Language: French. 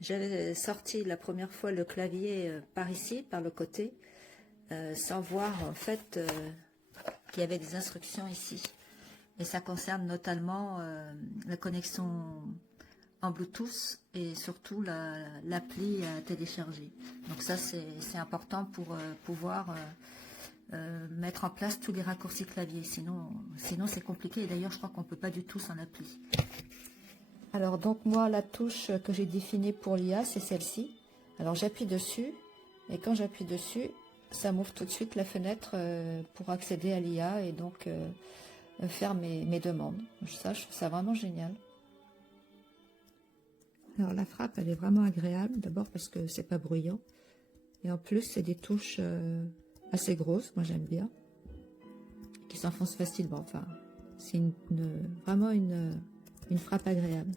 J'avais sorti la première fois le clavier par ici, par le côté, sans voir en fait qu'il y avait des instructions ici. Et ça concerne notamment la connexion en Bluetooth et surtout l'appli à télécharger. Donc ça c'est important pour pouvoir mettre en place tous les raccourcis clavier. Sinon c'est compliqué. Et d'ailleurs je crois qu'on ne peut pas du tout s'en appeler. Alors donc moi la touche que j'ai définie pour l'IA c'est celle-ci. Alors j'appuie dessus et quand j'appuie dessus ça m'ouvre tout de suite la fenêtre pour accéder à l'IA et donc faire mes demandes. Ça, je trouve ça vraiment génial. Alors la frappe elle est vraiment agréable, d'abord parce que c'est pas bruyant et en plus c'est des touches assez grosses, moi j'aime bien, qui s'enfoncent facilement. Enfin c'est vraiment une frappe agréable.